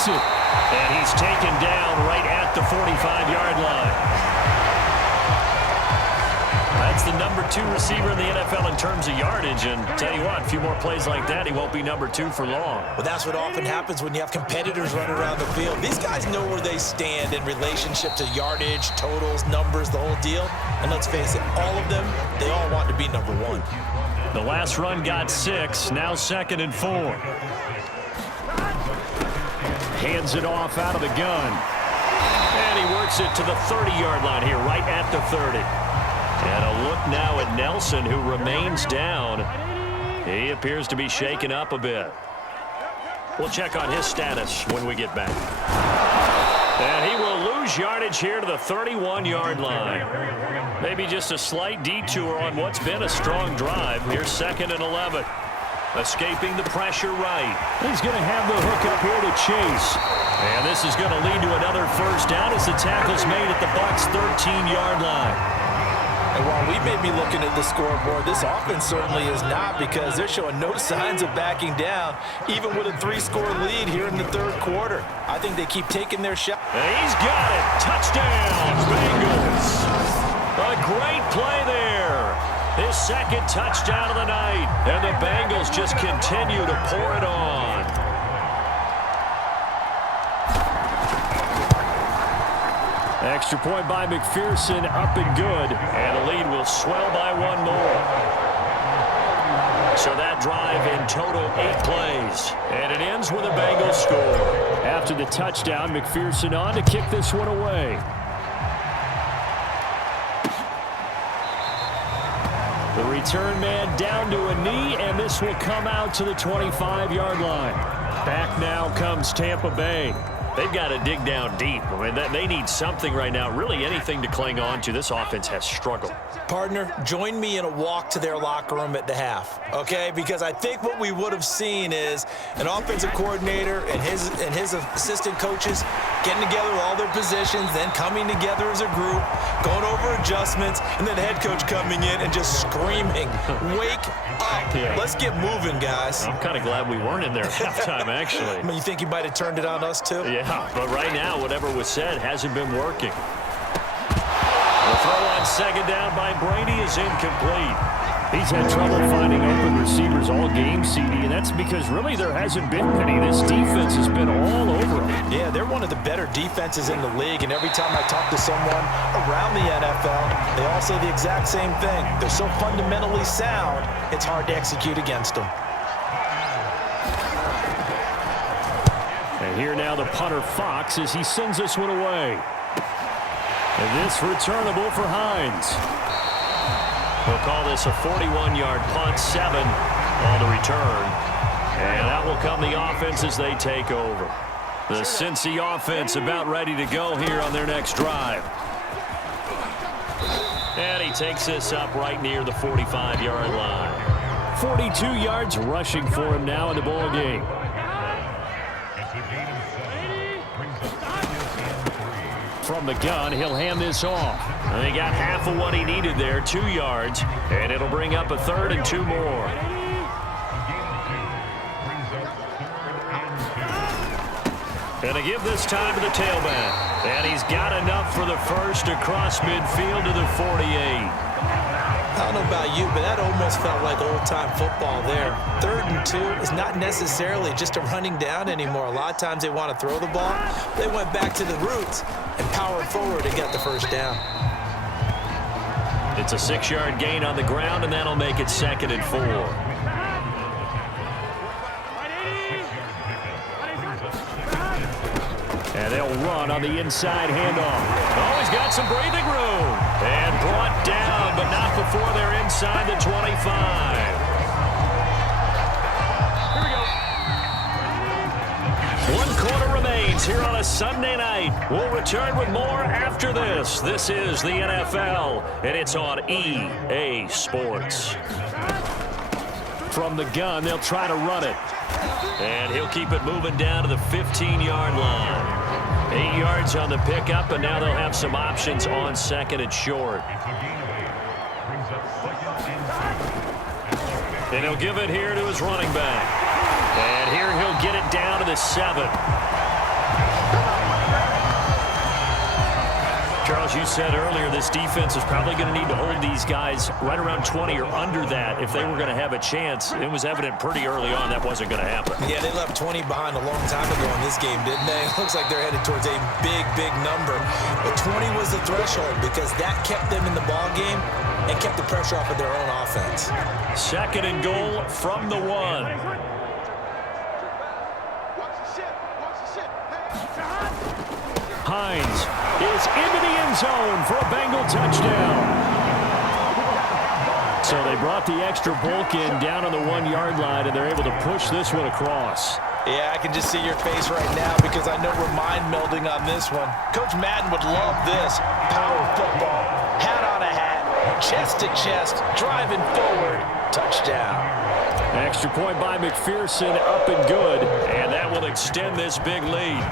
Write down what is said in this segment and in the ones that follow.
completes it. And he's taken down right at the 45-yard line. That's the number 2 receiver in the NFL in terms of yardage. And tell you what, a few more plays like that, he won't be number 2 for long. Well, that's what often happens when you have competitors running around the field. These guys know where they stand in relationship to yardage, totals, numbers, the whole deal. And let's face it, all of them, they all want to be number 1. The last run got 6, now 2nd and 4. Hands it off out of the gun. And he works it to the 30-yard line here, right at the 30. And a look now at Nelson, who remains down. He appears to be shaken up a bit. We'll check on his status when we get back. And he will lose yardage here to the 31-yard line. Maybe just a slight detour on what's been a strong drive. Here's 2nd and 11. Escaping the pressure right. He's going to have the hook up here to Chase. And this is going to lead to another first down as the tackle's made at the Bucs' 13-yard line. And while we may be looking at the scoreboard, this offense certainly is not, because they're showing no signs of backing down, even with a 3-score lead here in the 3rd quarter. I think they keep taking their shot. And he's got it. Touchdown, Bengals. A great play there. His 2nd touchdown of the night. And the Bengals just continue to pour it on. Extra point by McPherson, up and good. And the lead will swell by 1 more. So that drive in total 8 plays. And it ends with a Bengals score. After the touchdown, McPherson on to kick this one away. The return man down to a knee, and this will come out to the 25-yard line. Back now comes Tampa Bay. They've got to dig down deep. I mean, they need something right now, really anything to cling on to. This offense has struggled. Partner, join me in a walk to their locker room at the half, okay? Because I think what we would have seen is an offensive coordinator and his assistant coaches getting together with all their positions, then coming together as a group, going over adjustments, and then the head coach coming in and just screaming, "Wake up. Yeah. Let's get moving, guys." I'm kind of glad we weren't in there at halftime, actually. I mean, you think he might have turned it on us, too? Yeah, but right now, whatever was said hasn't been working. The throw on 2nd down by Brady is incomplete. He's had trouble finding open receivers all game, CD, and that's because really there hasn't been many. This defense has been all over them. Yeah, they're one of the better defenses in the league, and every time I talk to someone around the NFL, they all say the exact same thing. They're so fundamentally sound, it's hard to execute against them. And here now the punter Fox as he sends this one away. And this returnable for Hines. We'll call this a 41-yard punt, 7 on the return. And that will come the offense as they take over. The Cincy offense about ready to go here on their next drive. And he takes this up right near the 45-yard line. 42 yards rushing for him now in the ball game. From the gun, he'll hand this off. And he got half of what he needed there, 2 yards, and it'll bring up a 3rd and 2 more. And to give this time to the tailback. And he's got enough for the first across midfield to the 48. I don't know about you, but that almost felt like old-time football there. 3rd and 2 is not necessarily just a running down anymore. A lot of times they want to throw the ball. They went back to the roots and powered forward and got the first down. It's a 6-yard gain on the ground, and that'll make it 2nd and 4. And they'll run on the inside handoff. Oh, he's got some breathing room. And brought down, but not before they're inside the 25. Here we go. 1 quarter remains here on a Sunday night. We'll return with more after this. This is the NFL, and it's on EA Sports. From the gun, they'll try to run it. And he'll keep it moving down to the 15-yard line. 8 yards on the pickup, and now they'll have some options on 2nd and short. And he'll give it here to his running back. And here he'll get it down to the 7. Charles, you said earlier this defense is probably going to need to hold these guys right around 20 or under that if they were going to have a chance. It was evident pretty early on that wasn't going to happen. Yeah, they left 20 behind a long time ago in this game, didn't they? It looks like they're headed towards a big, big number. But 20 was the threshold because that kept them in the ball game and kept the pressure off of their own offense. 2nd and goal from the 1. Hines is into the end zone for a Bengal touchdown. So they brought the extra bulk in down on the 1-yard line, and they're able to push this one across. Yeah, I can just see your face right now because I know we're mind melding on this one. Coach Madden would love this. Power football, hat on a hat, chest to chest, driving forward, touchdown. Extra point by McPherson, up and good. And that will extend this big lead.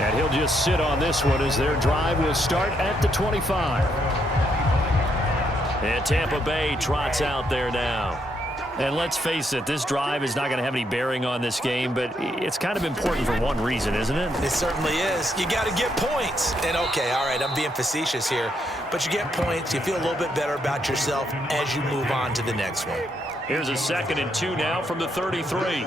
And he'll just sit on this one as their drive will start at the 25. And Tampa Bay trots out there now. And let's face it, this drive is not going to have any bearing on this game, but it's kind of important for one reason, isn't it? It certainly is. You got to get points. And, okay, all right, I'm being facetious here. But you get points, you feel a little bit better about yourself as you move on to the next one. Here's a 2nd and 2 now from the 33.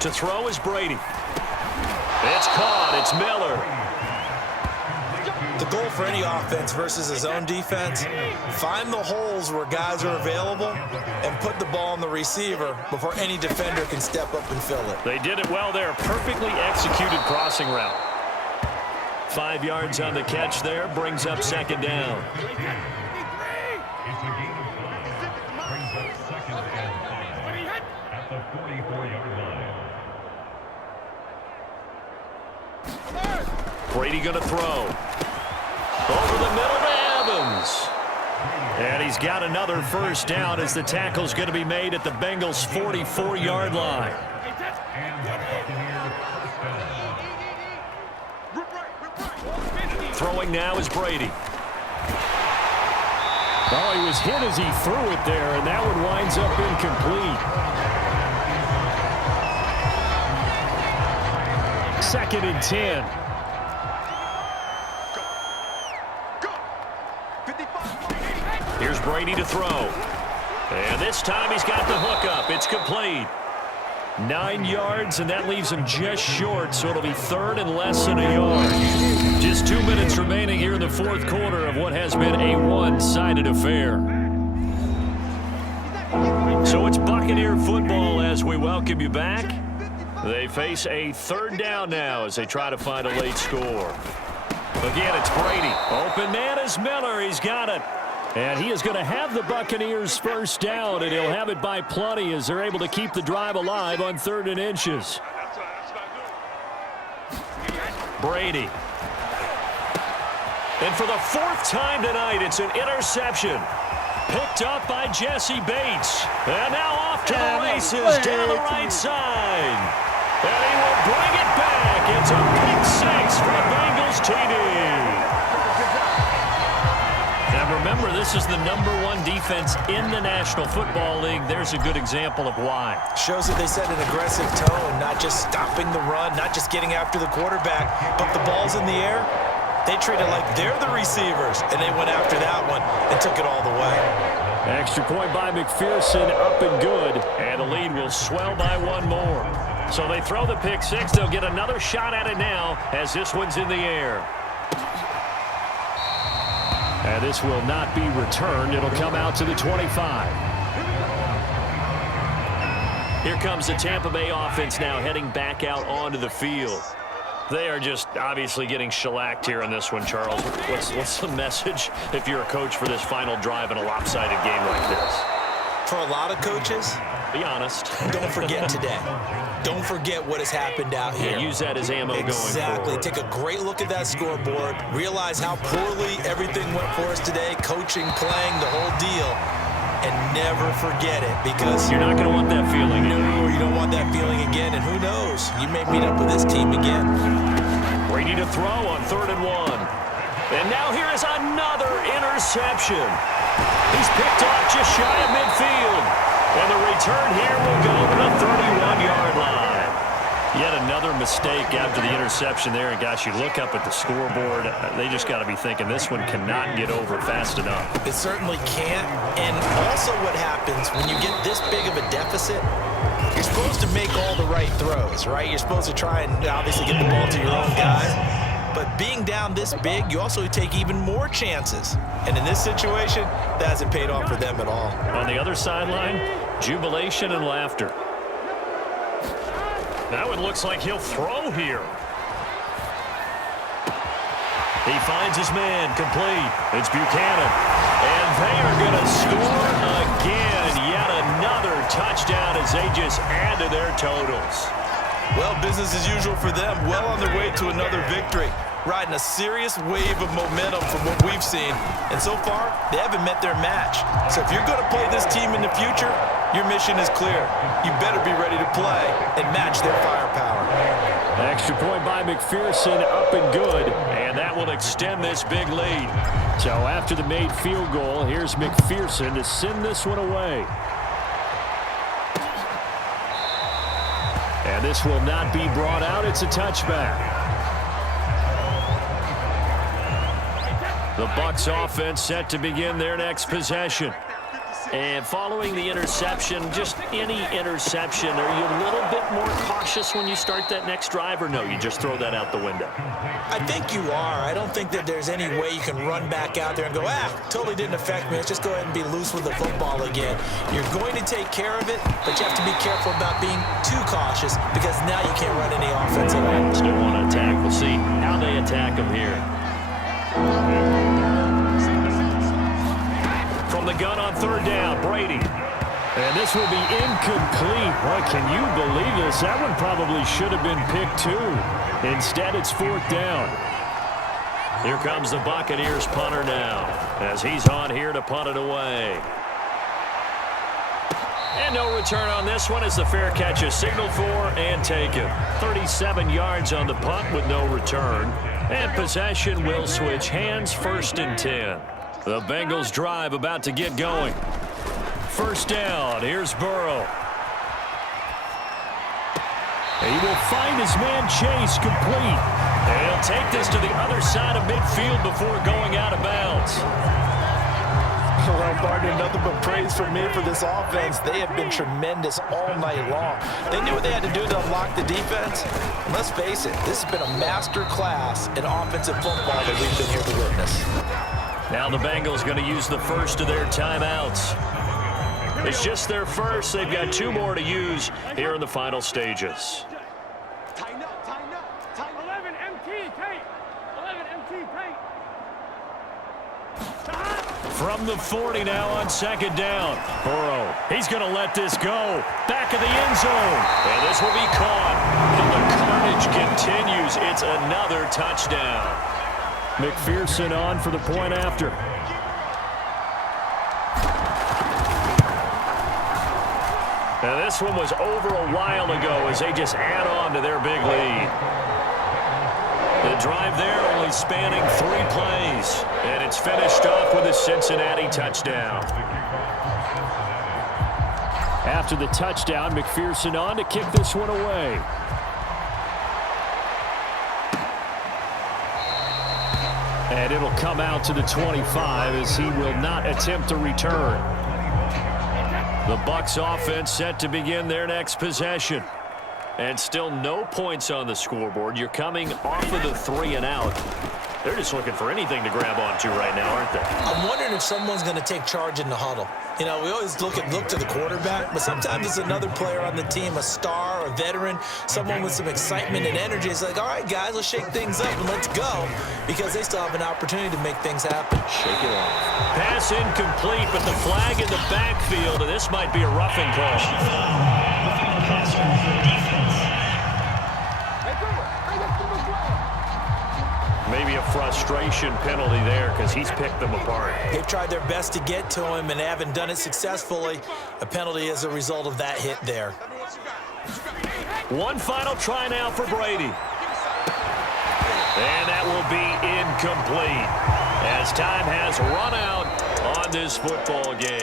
To throw is Brady. It's caught. It's Miller. The goal for any offense versus his own defense, find the holes where guys are available and put the ball on the receiver before any defender can step up and fill it. They did it well there. Perfectly executed crossing route. 5 yards on the catch there. Brings up 2nd down. Brady going to throw. Over the middle to Evans. And he's got another first down as the tackle's going to be made at the Bengals' 44-yard line. Throwing now is Brady. Oh, he was hit as he threw it there, and that one winds up incomplete. 2nd and 10. Here's Brady to throw. And this time he's got the hook up. It's complete. 9 yards, and that leaves him just short, so it'll be 3rd and less than a yard. Just 2 minutes remaining here in the 4th quarter of what has been a one-sided affair. So it's Buccaneer football as we welcome you back. They face a 3rd down now as they try to find a late score. Again, it's Brady. Open man is Miller. He's got it. And he is going to have the Buccaneers first down, and he'll have it by plenty as they're able to keep the drive alive on 3rd and inches. Brady. And for the 4th time tonight, it's an interception. Picked up by Jesse Bates. And now off to the races down the right side. And he will bring it back. It's a pick 6 for the Bengals TD. Now remember, this is the #1 defense in the National Football League. There's a good example of why. Shows that they set an aggressive tone, not just stopping the run, not just getting after the quarterback, but the ball's in the air. They treat it like they're the receivers, and they went after that one and took it all the way. Extra point by McPherson, up and good. And the lead will swell by 1 more. So they throw the pick 6. They'll get another shot at it now as this one's in the air. And this will not be returned. It'll come out to the 25. Here comes the Tampa Bay offense now heading back out onto the field. They are just obviously getting shellacked here in this one, Charles. What's the message if you're a coach for this final drive in a lopsided game like this? For a lot of coaches, be honest. Don't forget today. Don't forget what has happened out here. Use that as ammo going forward. Exactly. Take a great look at that scoreboard. Realize how poorly everything went for us today. Coaching, playing, the whole deal. And never forget it, because you're not going to want that feeling. No, you don't want that feeling again. And who knows? You may meet up with this team again. Brady to throw on 3rd and 1. And now here is another interception. He's picked off just shy of midfield. And the return here will go to the 31-yard line. Yet another mistake after the interception there. And, gosh, you look up at the scoreboard. They just got to be thinking this one cannot get over fast enough. It certainly can't. And also what happens when you get this big of a deficit, you're supposed to make all the right throws, right? You're supposed to try and obviously get the ball to your own guys. But being down this big, you also take even more chances. And in this situation, that hasn't paid off for them at all. On the other sideline, jubilation and laughter. Now it looks like he'll throw here. He finds his man, complete. It's Buchanan. And they are going to score again. Yet another touchdown as they just add to their totals. Well, business as usual for them. Well on their way to another victory. Riding a serious wave of momentum from what we've seen. And so far, they haven't met their match. So if you're going to play this team in the future, your mission is clear. You better be ready to play and match their firepower. Extra point by McPherson, up and good. And that will extend this big lead. So after the made field goal, here's McPherson to send this one away. And this will not be brought out. It's a touchback. The Bucs offense set to begin their next possession. And following the interception, just any interception, are you a little bit more cautious when you start that next drive, or no, you just throw that out the window? I think you are. I don't think that there's any way you can run back out there and go, totally didn't affect me. Let's just go ahead and be loose with the football again. You're going to take care of it, but you have to be careful about being too cautious because now you can't run any offense at all. Still want to attack. We'll see how they attack them here. From the gun on third down, Brady. And this will be incomplete. Boy, can you believe this? That one probably should have been picked too. Instead, it's fourth down. Here comes the Buccaneers punter now as he's on here to punt it away. And no return on this one as the fair catch is signaled for and taken. 37 yards on the punt with no return. And possession will switch hands, 1st and 10. The Bengals drive about to get going. First down, here's Burrow. He will find his man Chase, complete. And he'll take this to the other side of midfield before going out of bounds. Well, Barton, nothing but praise from me for this offense. They have been tremendous all night long. They knew what they had to do to unlock the defense. And let's face it, this has been a master class in offensive football that we've been here to witness. Now the Bengals going to use the first of their timeouts. It's just their first. They've got 2 more to use here in the final stages. Tighten up, tighten up. 11 MT, tight. 11 MT, tight. From the 40 now on second down. Burrow, he's going to let this go. Back of the end zone. And this will be caught. And the carnage continues. It's another touchdown. McPherson on for the point after. Now this one was over a while ago as they just add on to their big lead. The drive there only spanning 3 plays. And it's finished off with a Cincinnati touchdown. After the touchdown, McPherson on to kick this one away. And it'll come out to the 25 as he will not attempt to return. The Bucs offense set to begin their next possession. And still no points on the scoreboard. You're coming off of the 3 and out. They're just looking for anything to grab onto right now, aren't they? I'm wondering if someone's going to take charge in the huddle. You know, we always look to the quarterback, but sometimes it's another player on the team, a star, a veteran, someone with some excitement and energy. It's like, all right, guys, let's shake things up and let's go, because they still have an opportunity to make things happen. Shake it off. Pass incomplete, but the flag in the backfield, and this might be a roughing call. Maybe a frustration penalty there because he's picked them apart. They've tried their best to get to him and haven't done it successfully. A penalty as a result of that hit there. One final try now for Brady. And that will be incomplete as time has run out on this football game.